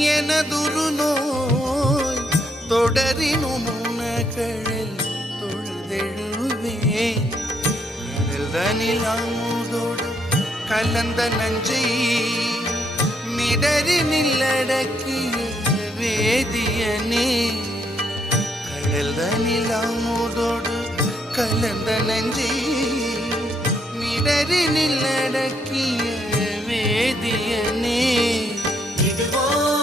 எனதுரு நோய் தொடரினும் உனகழல் தொழுதெழுவேன். கடல் தனில் அமுதோடு கலந்த நஞ்சை மிடறி நில்லடக்கிய வேதியனே. கடல் தனில் அமுதோடு கலந்த நஞ்சை மிடறி நில்லடக்கிய வேதியனே. இதுபோ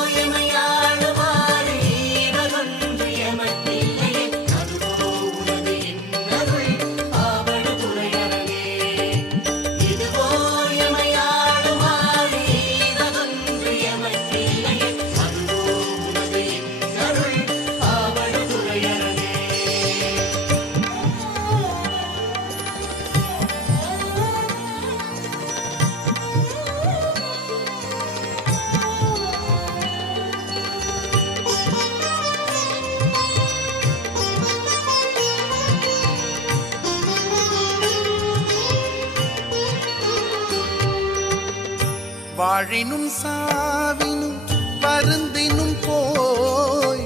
வாழினும் சாவினும் பருந்தினும் போய்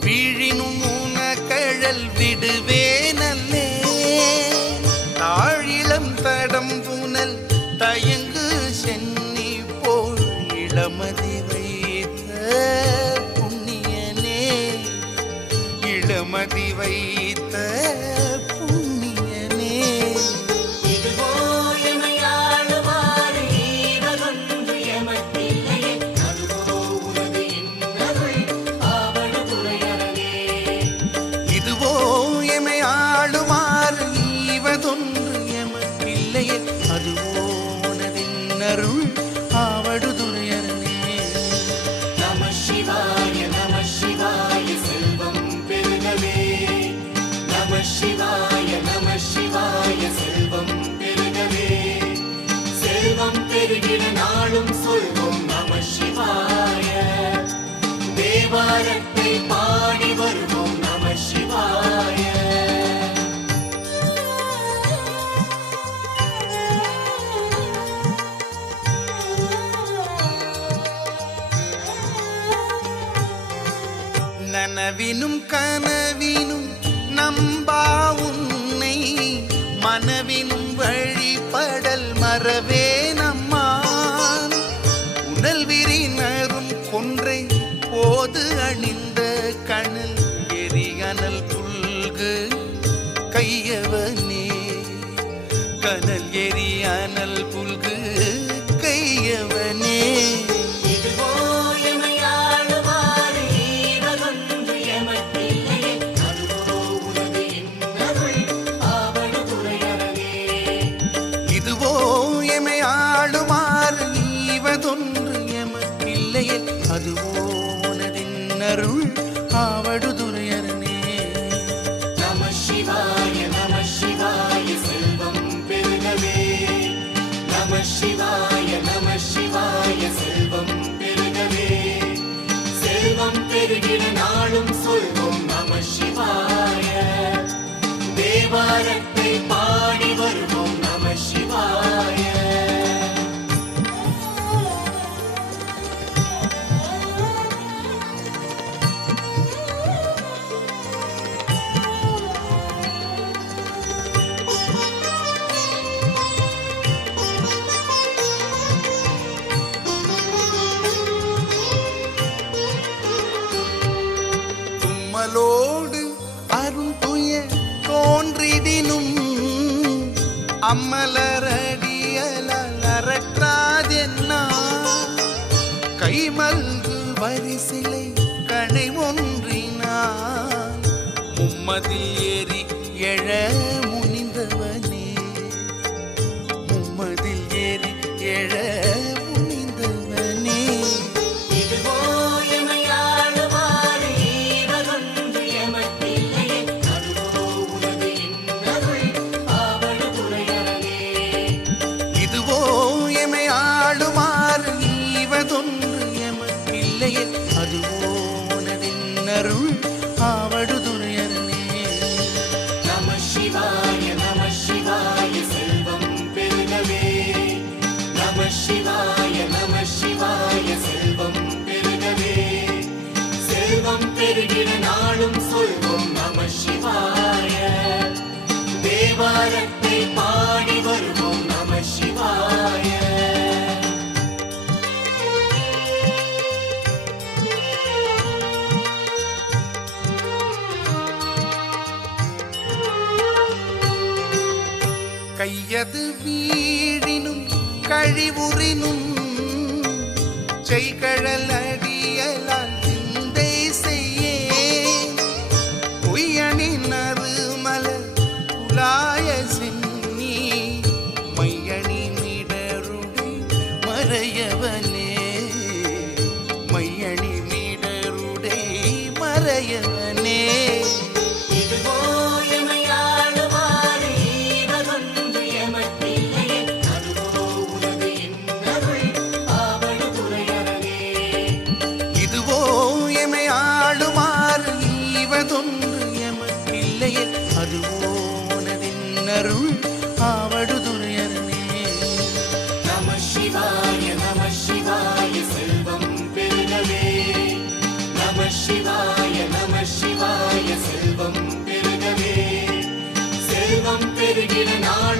வீழினும் ஊன கழல் விடுவேனல்லே. தாழிளம் தடம் புனல் தயங்கு சென்னி போல் இளமதி வைத்த புண்ணியனே. இளமதி வைத்த அம்மலரடியல அரற்றாதென்னா கைமல்கு வரிசிலை கணை ஒன்றினான் மும்மதில் ஏறி எழ കടലിനും ചെയ്കഴലടി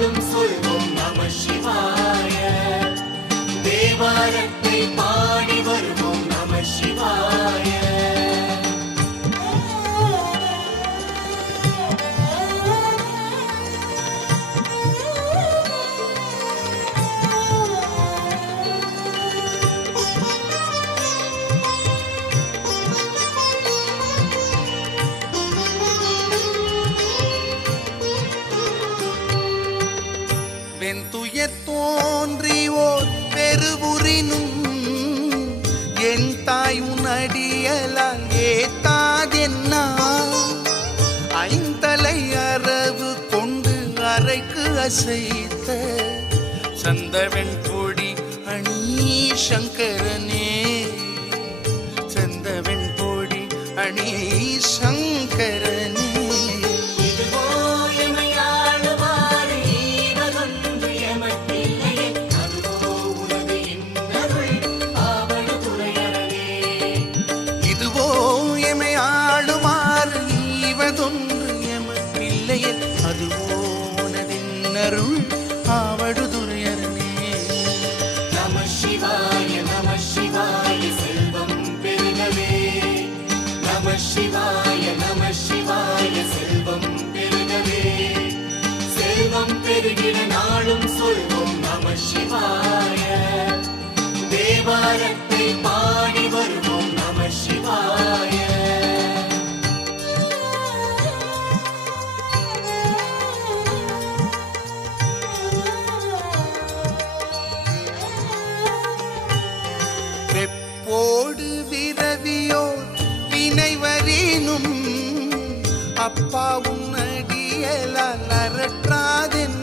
பாடும் சொல்வோம் நம சிவாய. தேவாரத்தை பா அசைத்த சந்தவெண் பொடி அணி சங்கரனே சந்தவெண் பொடி அணி சங்க சிவாய. தேவாரத்தை பாடி வருவோம் நம அப்பாவும் அடியலால் அரற்றாதென்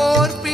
por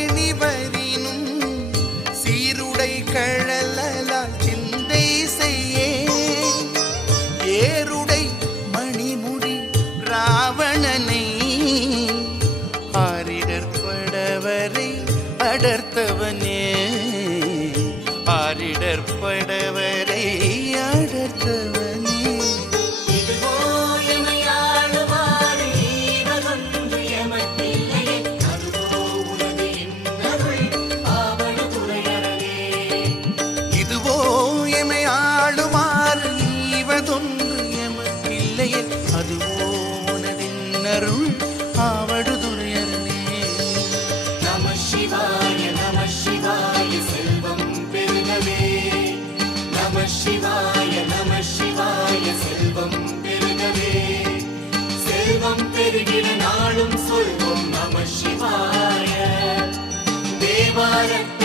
silent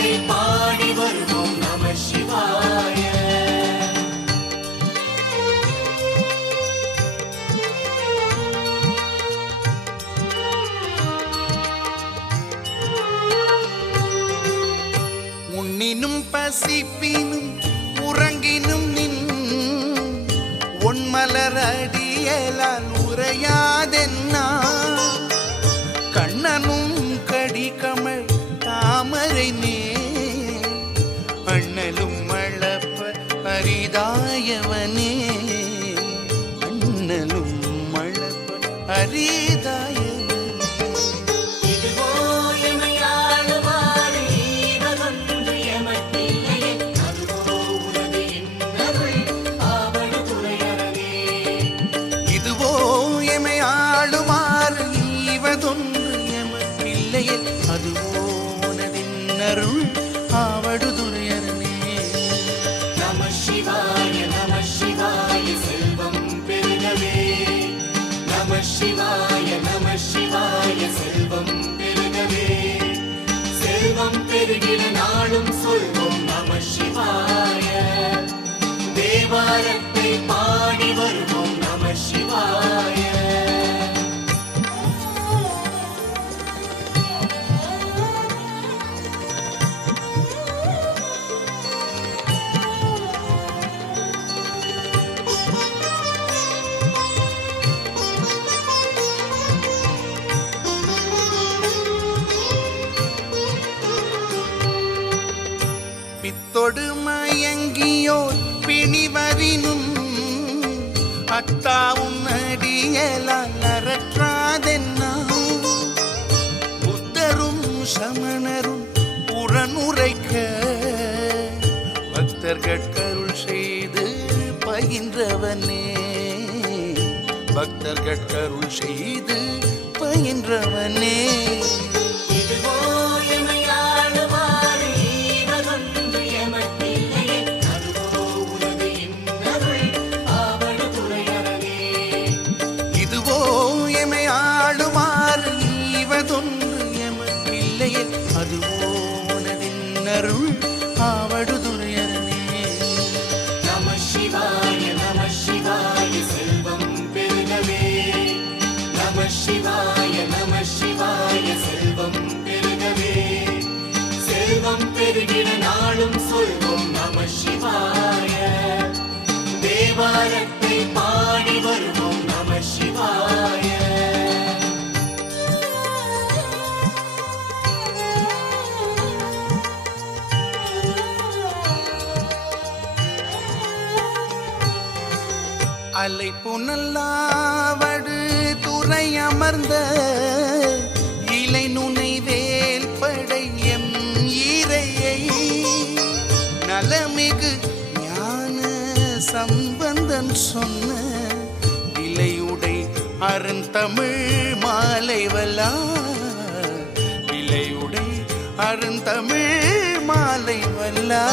மறை மேல் அண்ணலும் மழப்ப அரிதாயவனே. அண்ணலும் மழப்ப அரித பக்தர்கட்கருள் செய்து பயின்றவனே. பக்தர்கட்கருள் செய்து பயின்றவனே. திரு நாளும் சொல்வோம் நம சிவாய. தேவாரத்தை பாடி வருவோம் நம சிவாய. அலை புனல்லாவடு துறை அமர்ந்த எனக்கு ஞான சம்பந்தன் சொன்ன இலையுடை அருந்தமிழ் மாலைவலா? இலையுடை அருந்தமிழ் மாலைவல்லா